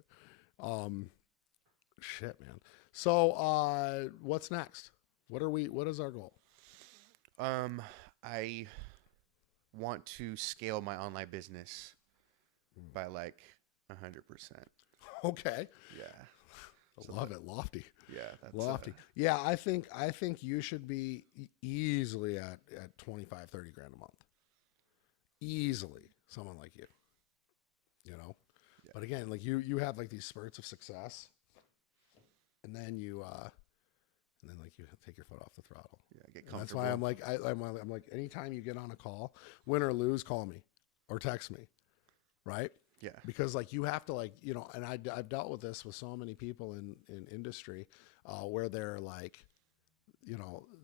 Shit, man. So, what's next? What is our goal? I want to scale my online business by like 100%. Okay. Yeah. I love it. Lofty. Yeah. That's Lofty. Yeah, I think you should be easily at 25, 30 grand a month. Easily. Someone like you. Yeah. But again, like you have like these spurts of success, and then you take your foot off the throttle. Yeah. Get And that's comfortable. why I'm like, anytime you get on a call, win or lose, call me or text me. Right. Yeah. Because like you have to and I've dealt with this with so many people in industry where they're like,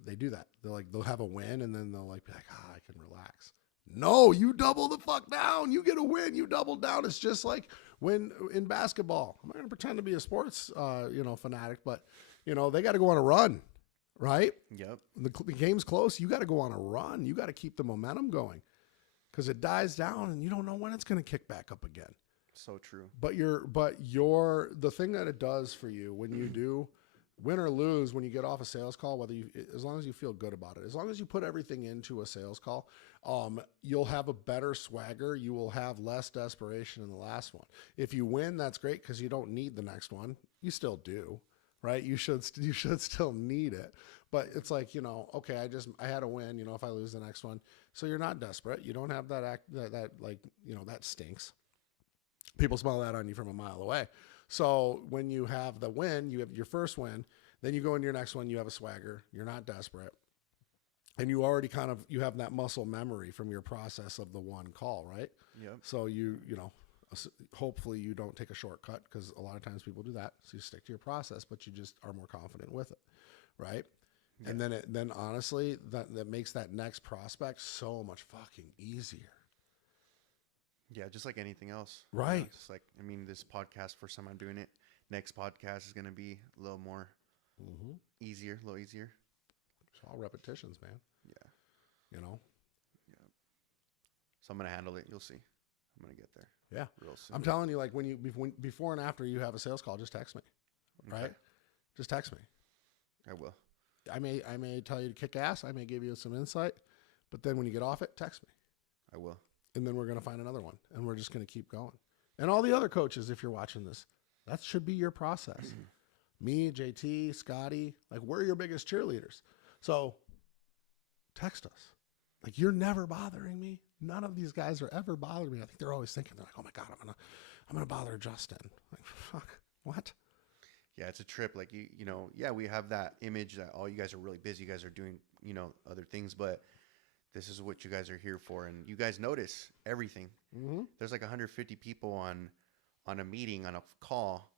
they do that. They'll have a win and then they'll be like, I can relax. No, you double the fuck down. You get a win. You double down. It's just like when in basketball. I'm not going to pretend to be a sports, fanatic, but they got to go on a run, right? Yep. The game's close. You got to go on a run. You got to keep the momentum going because it dies down and you don't know when it's going to kick back up again. So true. But the thing that it does for you when you do win or lose, when you get off a sales call, as long as you feel good about it, as long as you put everything into a sales call, you'll have a better swagger. You will have less desperation in the last one. If you win, that's great because you don't need the next one. You still do, right? You should still need it. But it's like, okay, I had a win, if I lose the next one. So you're not desperate. You don't have that that stinks. People smell that on you from a mile away. So when you have the win, you have your first win, then you go into your next one, you have a swagger, you're not desperate. And you already you have that muscle memory from your process of the one call, right? Yep. So hopefully you don't take a shortcut because a lot of times people do that. So you stick to your process, but you just are more confident with it, right? Yeah. And then honestly, that makes that next prospect so much fucking easier. Yeah, just like anything else. Right. Just like, this podcast, first time I'm doing it. Next podcast is going to be a little more easier, a little easier. It's all repetitions, man. Yeah. Yeah. So I'm going to handle it. You'll see. I'm going to get there. Yeah. Real soon. I'm telling you, when before and after you have a sales call, just text me. Okay. Right? Just text me. I will. I may tell you to kick ass. I may give you some insight. But then when you get off it, text me. I will. And then we're going to find another one. And we're just going to keep going. And all the other coaches, if you're watching this, that should be your process. Me, JT, Scotty, we're your biggest cheerleaders. So text us. You're never bothering me. None of these guys are ever bothering me. I think they're always thinking, they're like, oh my God, I'm gonna bother Justin. Fuck, what? Yeah, it's a trip. We have that image that, you guys are really busy. You guys are doing, other things, but this is what you guys are here for. And you guys notice everything. Mm-hmm. There's 150 people on a meeting, on a call.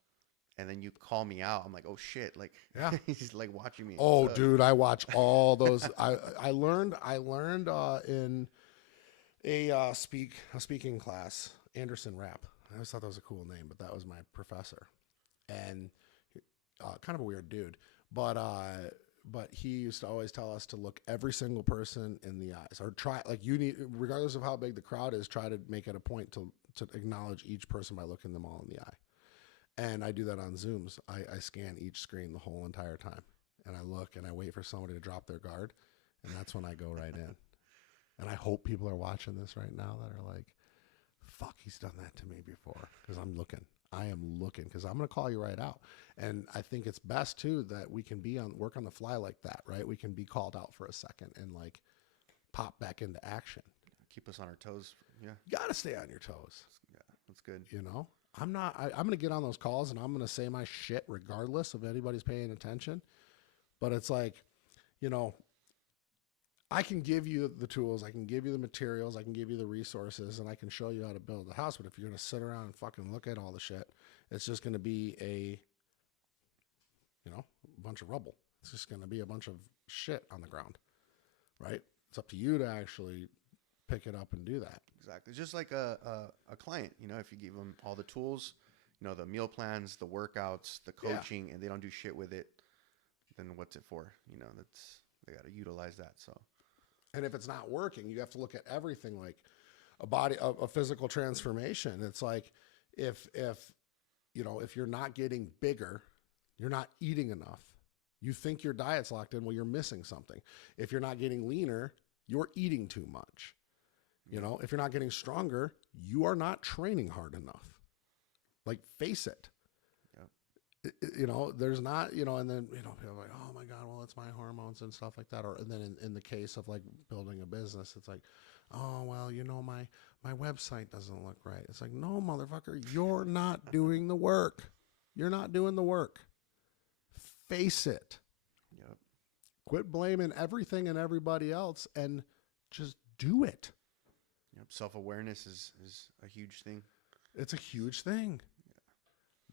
And then you call me out. I'm like, oh shit. Yeah. He's watching me. Oh dude, I watch all those. I learned in a speaking class, Anderson Rapp. I always thought that was a cool name, but that was my professor. And kind of a weird dude, but he used to always tell us to look every single person in the eyes, or try, regardless of how big the crowd is, try to make it a point to acknowledge each person by looking them all in the eye. And I do that on Zooms. I scan each screen the whole entire time, and I look and I wait for somebody to drop their guard, and that's when I go right in. And I hope people are watching this right now that are like, fuck, he's done that to me before, because I'm looking. I am looking because I'm going to call you right out. And I think it's best too that we can work on the fly like that, right? We can be called out for a second and pop back into action. Keep us on our toes. Yeah. You got to stay on your toes. Yeah, that's good. I'm going to get on those calls and I'm going to say my shit regardless of anybody's paying attention. But it's I can give you the tools, I can give you the materials, I can give you the resources, and I can show you how to build the house. But if you're going to sit around and fucking look at all the shit, it's just going to be a bunch of rubble. It's just going to be a bunch of shit on the ground, right? It's up to you to actually pick it up and do that. Exactly. Just like a client, if you give them all the tools, the meal plans, the workouts, the coaching, and they don't do shit with it, then what's it for? They got to utilize that. So. And if it's not working, you have to look at everything like a physical transformation. It's like if you're not getting bigger, you're not eating enough. You think your diet's locked in, well, you're missing something. If you're not getting leaner, you're eating too much. If you're not getting stronger, you are not training hard enough. Face it. There's not, and then, people are like, oh my God, well, it's my hormones and stuff like that. And then in the case of building a business, it's like, oh, well, my website doesn't look right. It's like, no, motherfucker, you're not doing the work. You're not doing the work. Face it. Yep. Quit blaming everything and everybody else and just do it. Yep. Self-awareness is a huge thing. It's a huge thing.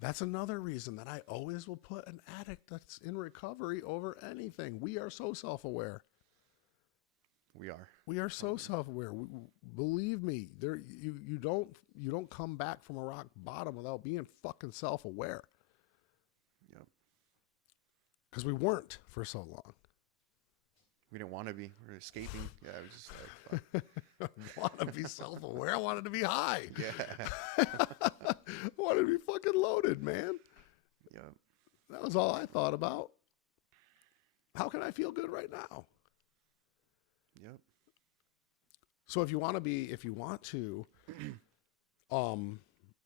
That's another reason that I always will put an addict that's in recovery over anything. We are so self-aware. We are. We are so self-aware. Believe me, you don't come back from a rock bottom without being fucking self-aware. Yep. Because we weren't for so long. We didn't want to be. We were escaping. Yeah, I was just like, fuck. I want to be self-aware. I wanted to be high. Yeah. I wanted to be fucking loaded, man. Yep. That was all I thought about. How can I feel good right now? Yep. So if you want to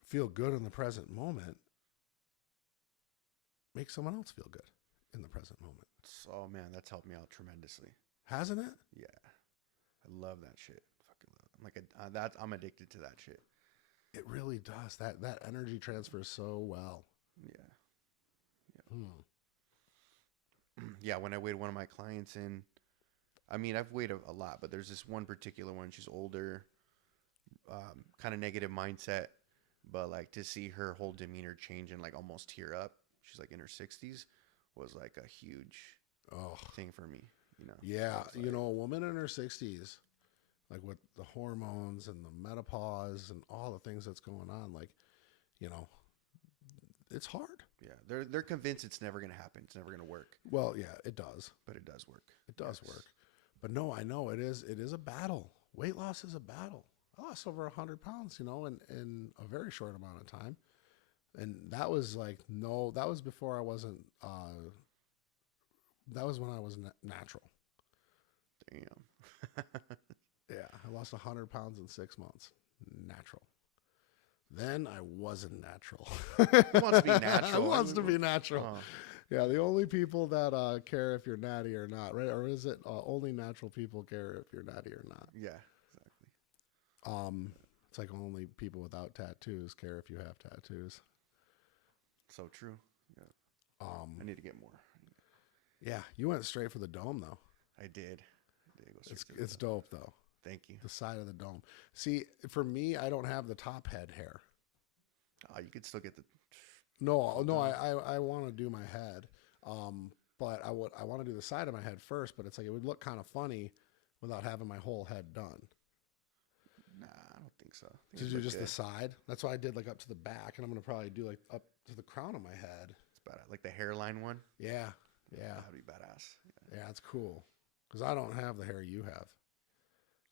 feel good in the present moment, make someone else feel good in the present moment. Oh man, that's helped me out tremendously. Hasn't it? Yeah. I love that shit. Fucking love it. I'm addicted to that shit. It really does. That energy transfers so well. Yeah. Yeah, when I weighed one of my clients in, I mean, I've weighed a lot, but there's this one particular one. She's older, kind of negative mindset, but like to see her whole demeanor change and like almost tear up. She's like in her 60s, was like a huge thing for me. You know. Yeah, like, a woman in her 60s, like with the hormones and the menopause and all the things that's going on, like, it's hard. Yeah, they're convinced it's never going to happen. It's never going to work. Well, yeah, it does. But it does work. It does work. But no, I know it is a battle. Weight loss is a battle. I lost over 100 pounds, in a very short amount of time. And that was that was before I wasn't, that was when I was natural. Damn. Yeah, I lost 100 pounds in 6 months. Natural. Then I wasn't natural. Who wants to be natural? Who wants to be natural? Oh. Yeah, the only people that care if you're natty or not, right? Or is it only natural people care if you're natty or not? Yeah, exactly. It's like only people without tattoos care if you have tattoos. So true. Yeah. I need to get more. Yeah, you went straight for the dome though. I did. Go straight to It's the- dope though. Thank you. The side of the dome. See, for me, I don't have the top head hair. Oh, you could still get the. No, I want to do my head, but I want to do the side of my head first. But it's like it would look kind of funny without having my whole head done. Nah, I don't think so. I think To it'd do look just the good. side. That's why I did like up to the back, and I'm gonna probably do like up to the crown of my head. It's bad. Like the hairline one. Yeah. That'd be badass. Yeah, it's cool because I don't have the hair you have.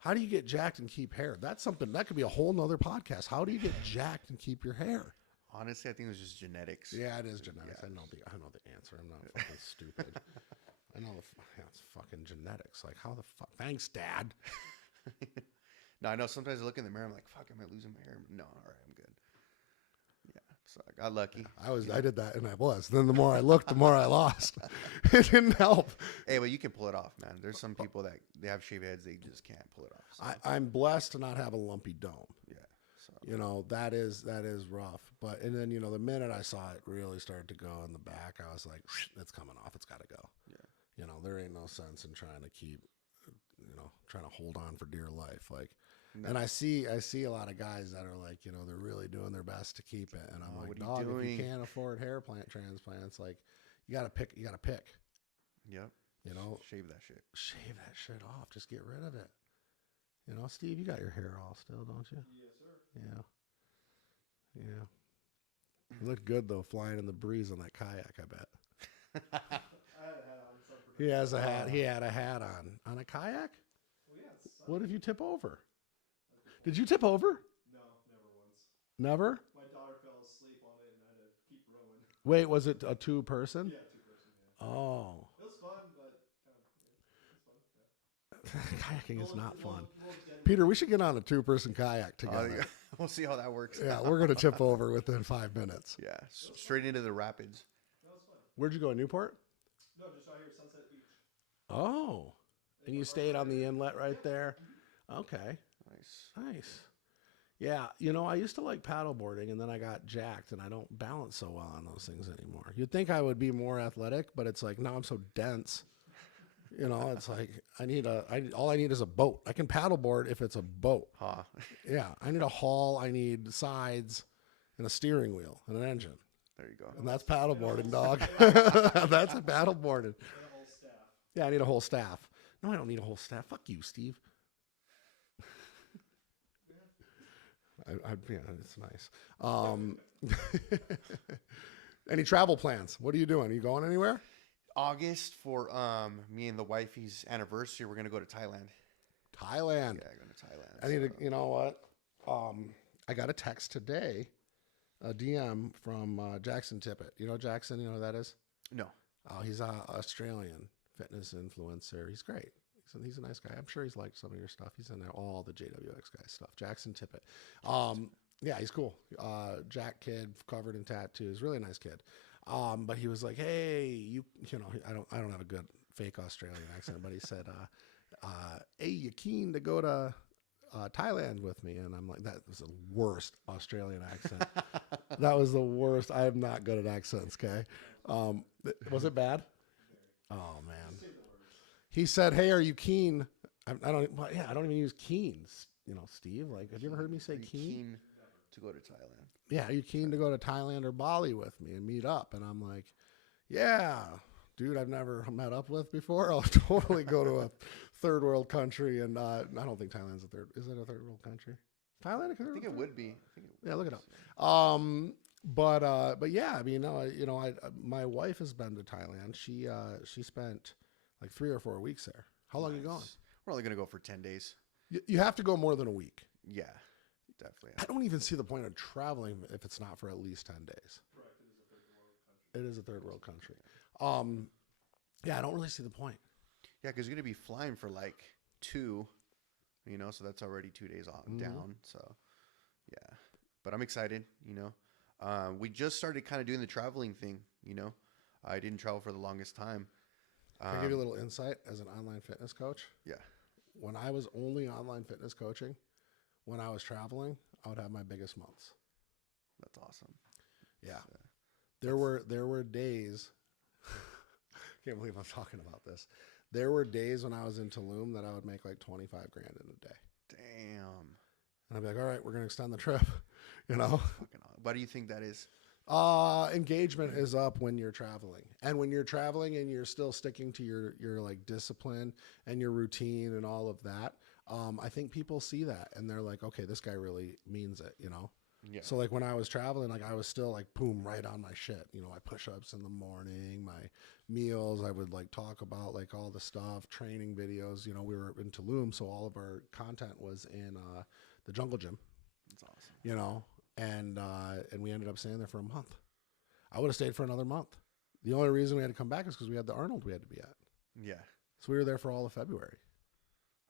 How do you get jacked and keep hair? That's something that could be a whole nother podcast. How do you get jacked and keep your hair? Honestly, I think it was just genetics. Yeah, it is genetics. Yeah. I know the answer. I'm not fucking stupid. I know it's fucking genetics. Like how the fuck? Thanks, Dad. No, I know. Sometimes I look in the mirror. I'm like, "Fuck, am I losing my hair?" No, all right, I'm good. Yeah, so I got lucky. I did that, and I was. Then the more I looked, the more I lost. It didn't help. Hey, but you can pull it off, man. There's some people that they have shaved heads, they just can't pull it off. So, I'm blessed to not have a lumpy dome. yeah. So That is rough. But and then the minute I saw it really started to go in the back, I was like, it's coming off. It's got to go. yeah. There ain't no sense in trying to keep, trying to hold on for dear life. Like, No. and I see a lot of guys that are like, they're really doing their best to keep it. And I'm Oh, like, what are dog, you if you doing? can't afford hair transplants, like you got to pick. Yep. Shave that shit. Shave that shit off. Just get rid of it. Steve, you got your hair all still, don't you? Yes, sir. Yeah. You look good though, flying in the breeze on that kayak. I bet. I had a hat on. Sun He has a hat. He had a hat on a kayak. Well, yeah, it's sun. What if you tip over? Did you tip over? No, never once. Never. My daughter fell asleep on it, and I had to keep rowing. Wait, was it a two-person? Yeah, 2-person. Yeah. Oh, It was fun, but it's fun. Yeah. kayaking is not fun. Roll's dead. Peter, we should get on a two-person kayak Oh, together. yeah. We'll see how that works. Yeah, we're gonna tip over within 5 minutes. Yeah. Straight into the rapids. That was fun. Where'd you go? Newport? No, just out here, Sunset Beach. Oh, and you stayed on the inlet right there. Okay. Nice. Yeah, I used to like paddleboarding, and then I got jacked, and I don't balance so well on those things anymore. You'd think I would be more athletic, but it's like now I'm so dense. It's like all I need is a boat. I can paddleboard if it's a boat. Huh. Yeah, I need a hull, I need sides, and a steering wheel and an engine. There you go. And that's paddleboarding, dog. That's a paddleboarding. And a whole staff. Yeah, I need a whole staff. No, I don't need a whole staff. Fuck you, Steve. Yeah, it's nice. Any travel plans? What are you doing? Are you going anywhere? August for me and the wifey's anniversary, we're gonna go to Thailand. Thailand. Yeah, going to Thailand. I need to, you know what? I got a text today, a DM from Jackson Tippett. You know Jackson? You know who that is? No. Oh, he's an Australian fitness influencer. He's great. He's a nice guy. I'm sure he's liked some of your stuff. He's in all the JWX guy stuff. Jackson Tippett. Yeah, he's cool. Jack kid, covered in tattoos. Really nice kid. But he was like, "Hey, you know, I don't have a good fake Australian accent, but he said, hey, you keen to go to Thailand with me?" And I'm like, that was the worst Australian accent. That was the worst. I am not good at accents. Okay. Was it bad? Oh man. He said, "Hey, are you keen?" I don't even use keen. You know, Steve, like, have you ever heard me say keen? To go to Thailand. Yeah. Are you keen to go to Thailand or Bali with me and meet up? And I'm like, yeah, dude, I've never met up with before. I'll totally go to a third world country. And I don't think Thailand's is it a third world country? Thailand? I think it would be. Yeah, look it up. But yeah, I mean, my wife has been to Thailand. She spent like 3 or 4 weeks there. How long are you going? We're only going to go for 10 days. You have to go more than a week. Yeah, definitely. I don't even see the point of traveling if it's not for at least 10 days. Correct. It is a third world country. It is a third world country. Yeah, I don't really see the point. Yeah, because you're going to be flying for like 2, so that's already 2 days off, down. So, yeah. But I'm excited, We just started kind of doing the traveling thing, I didn't travel for the longest time. Can I give you a little insight as an online fitness coach? Yeah. When I was only online fitness coaching, when I was traveling, I would have my biggest months. That's awesome. Yeah. There were days, can't believe I'm talking about this. There were days when I was in Tulum that I would make like 25 grand in a day. Damn. And I'd be like, all right, we're going to extend the trip, Why do you think that is? Engagement is up when you're traveling. And when you're traveling and you're still sticking to your like discipline and your routine and all of that, I think people see that and they're like, okay, this guy really means it, Yeah. So like when I was traveling, like I was still like, boom, right on my shit. My push-ups in the morning, my meals, I would like talk about like all the stuff, training videos. We were in Tulum, so all of our content was in the jungle gym. That's awesome. And we ended up staying there for a month. I would have stayed for another month. The only reason we had to come back is because we had the Arnold we had to be at. Yeah. So we were there for all of February.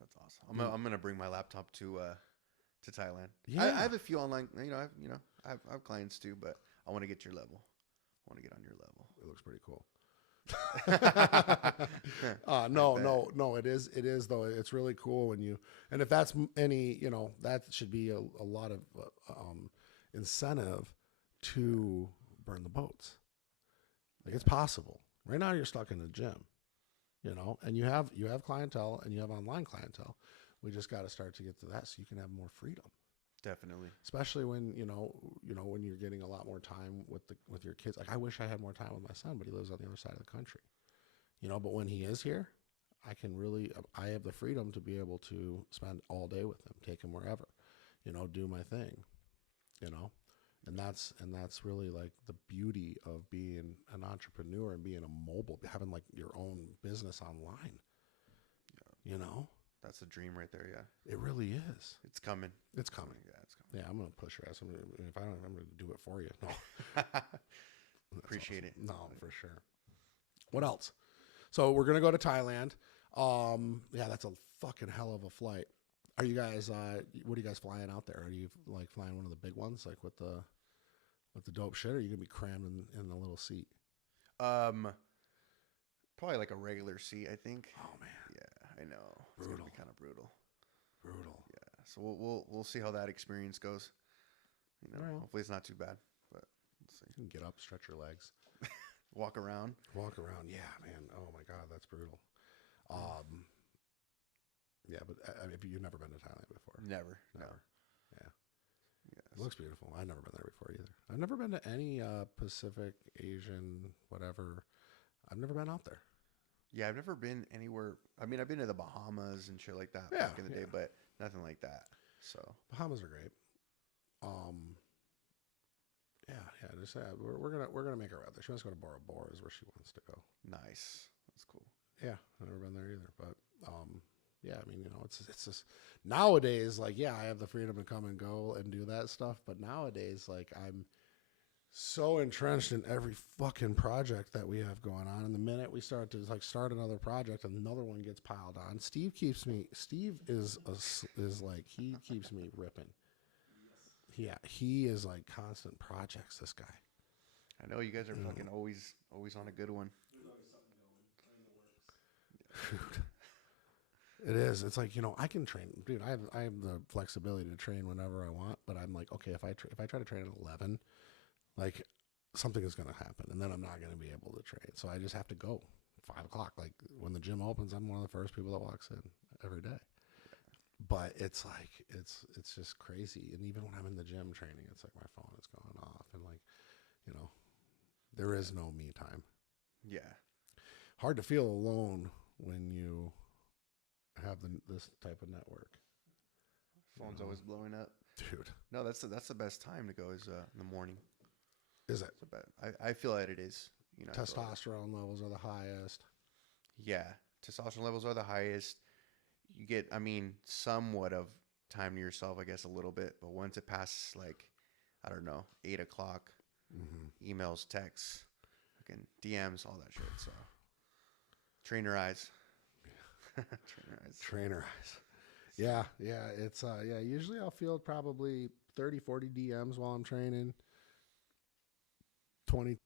That's awesome. I'm gonna bring my laptop to Thailand. Yeah. I have a few online. I have clients too, but I want to get your level. I want to get on your level. It looks pretty cool. No, it is though. It's really cool and if that's any, that should be a lot of incentive to burn the boats. Like it's possible. Right now you're stuck in the gym, and you have clientele and you have online clientele. We just got to start to get to that so you can have more freedom. Definitely. Especially when, when you're getting a lot more time with your kids. Like I wish I had more time with my son, but he lives on the other side of the country. But when he is here, I have the freedom to be able to spend all day with him, take him wherever, do my thing, and that's really like the beauty of being an entrepreneur and being a mobile, having like your own business online, That's the dream right there. Yeah. It really is. It's coming. It's coming. Yeah, it's coming. Yeah, I'm gonna push your ass. If I don't, I'm gonna do it for you. No, Appreciate it. No, for sure. What else? So we're gonna go to Thailand. Yeah, that's a fucking hell of a flight. Are you guys? What are you guys flying out there? Are you like flying one of the big ones, like with the dope shit? Or are you gonna be crammed in the little seat? Probably like a regular seat, I think. Oh man. Yeah, I know. Brutal. It's gonna be kind of brutal. Brutal. Yeah. So we'll see how that experience goes. Right. Hopefully it's not too bad, but we'll see. You can get up, stretch your legs, Walk around. Yeah, man. Oh my God, that's brutal. Yeah, but if you've never been to Thailand before, Never. Yeah. It looks beautiful. I've never been there before either. I've never been to any Pacific, Asian, whatever. I've never been out there. Yeah, I've never been anywhere. I mean, I've been to the Bahamas and shit like that back in the day, but nothing like that. So Bahamas are great. Just we're gonna make her out there. She wants to go to Bora Bora is where she wants to go. nice. That's cool. Yeah, I've never been there either. But yeah, I mean, it's just nowadays, like, yeah, I have the freedom to come and go and do that stuff. But nowadays, like, I'm so entrenched in every fucking project that we have going on. And the minute we start to start another project, another one gets piled on. Steve is like, he keeps me ripping. Yeah, he is like constant projects, this guy. I know you guys are fucking always on a good one. There's always something going in the works. It is. It's like, I can train, dude. I have the flexibility to train whenever I want, but I'm like, okay, if I try to train at 11, like, something is going to happen, and then I'm not going to be able to train. So I just have to go 5 o'clock. Like, when the gym opens, I'm one of the first people that walks in every day. But it's like, it's just crazy. And even when I'm in the gym training, it's like my phone is going off, and like, there is no me time. Yeah. Hard to feel alone when you have this type of network. Phone's always blowing up, dude. No, that's the best time to go is in the morning. Is it? I feel that it is. Testosterone levels are the highest. Yeah, testosterone levels are the highest. You get, I mean, somewhat of time to yourself, I guess, a little bit. But once it passes, like, I don't know, 8 o'clock, emails, texts, fucking DMs, all that shit. So, trainer eyes. Trainer eyes. Yeah. It's usually I'll field probably 30, 40 DMs while I'm training. 20.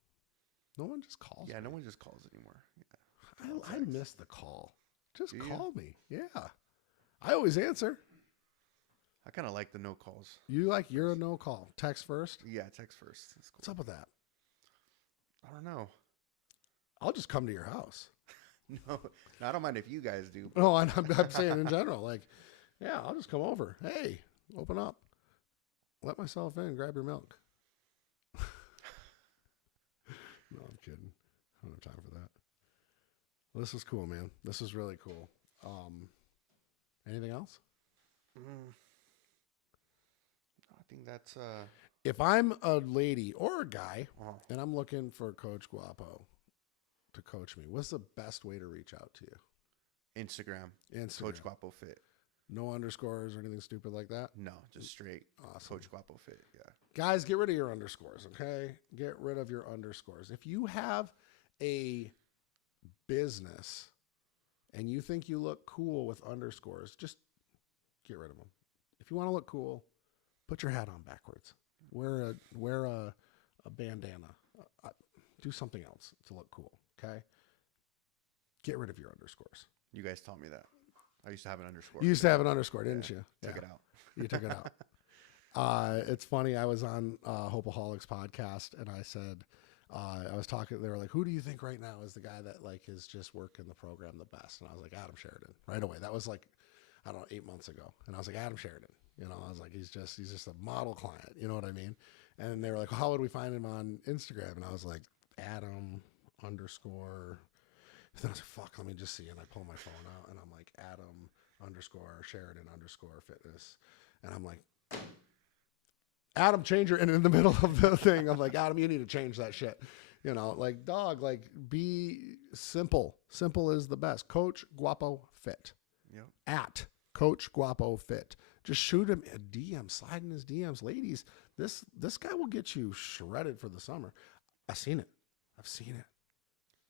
No one just calls. Yeah, me. No one just calls anymore. Yeah. I miss the call. Just call me. Yeah. I always answer. I kind of like the no calls. You're a no call. Text first? Yeah, text first. That's cool. What's up with that? I don't know. I'll just come to your house. No, I don't mind if you guys do. No, I'm saying in general. Like, yeah, I'll just come over. Hey, open up. Let myself in. Grab your milk. No, I'm kidding. I don't have time for that. Well, this is cool, man. This is really cool. Anything else? I think that's If I'm a lady or a guy and I'm looking for Coach Guapo to coach me, what's the best way to reach out to you? Instagram. Coach Guapo Fit. No underscores or anything stupid like that? No, just straight. Awesome. Coach Guapo Fit. Yeah. Guys, get rid of your underscores, okay? Get rid of your underscores. If you have a business and you think you look cool with underscores, just get rid of them. If you want to look cool, put your hat on backwards. Wear a bandana. Do something else to look cool, okay? Get rid of your underscores. You guys taught me that. I used to have an underscore. You used to have an underscore, didn't you? Took it out. You took it out. It's funny. I was on Hopeaholics podcast, and I said, I was talking. They were like, "Who do you think right now is the guy that like is just working the program the best?" And I was like, "Adam Sheridan." Right away. That was like, I don't know, 8 months ago. And I was like, "Adam Sheridan." I was like, he's just a model client. You know what I mean? And they were like, well, "How would we find him on Instagram?" And I was like, Adam underscore. Then I was like, fuck, let me just see. And I pull my phone out, and I'm like, Adam underscore Sheridan underscore fitness. And I'm like, Adam, change your, and in the middle of the thing, I'm like, Adam, you need to change that shit. Like, dog, like, be simple. Simple is the best. Coach Guapo Fit. Yep. At Coach Guapo Fit. Just shoot him a DM, slide in his DMs. Ladies, this guy will get you shredded for the summer. I've seen it.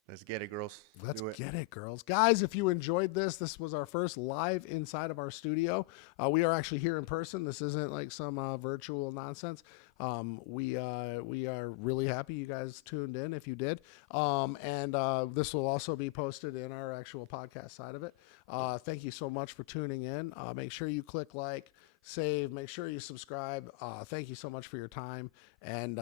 Let's get it, girls. Let's get it, girls. Guys, if you enjoyed this was our first live inside of our studio. We are actually here in person. This isn't like some virtual nonsense. We are really happy you guys tuned in if you did. And this will also be posted in our actual podcast side of it. Thank you so much for tuning in. Make sure you click like, save, make sure you subscribe. Thank you so much for your time. And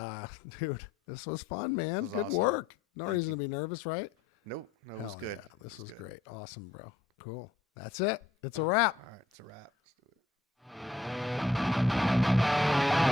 dude, this was fun, man. Good awesome. work. No reason to be nervous, right? Nope. No, it was good. Yeah, this was great. Awesome, bro. Cool. That's it. It's a wrap. All right. It's a wrap. Let's do it.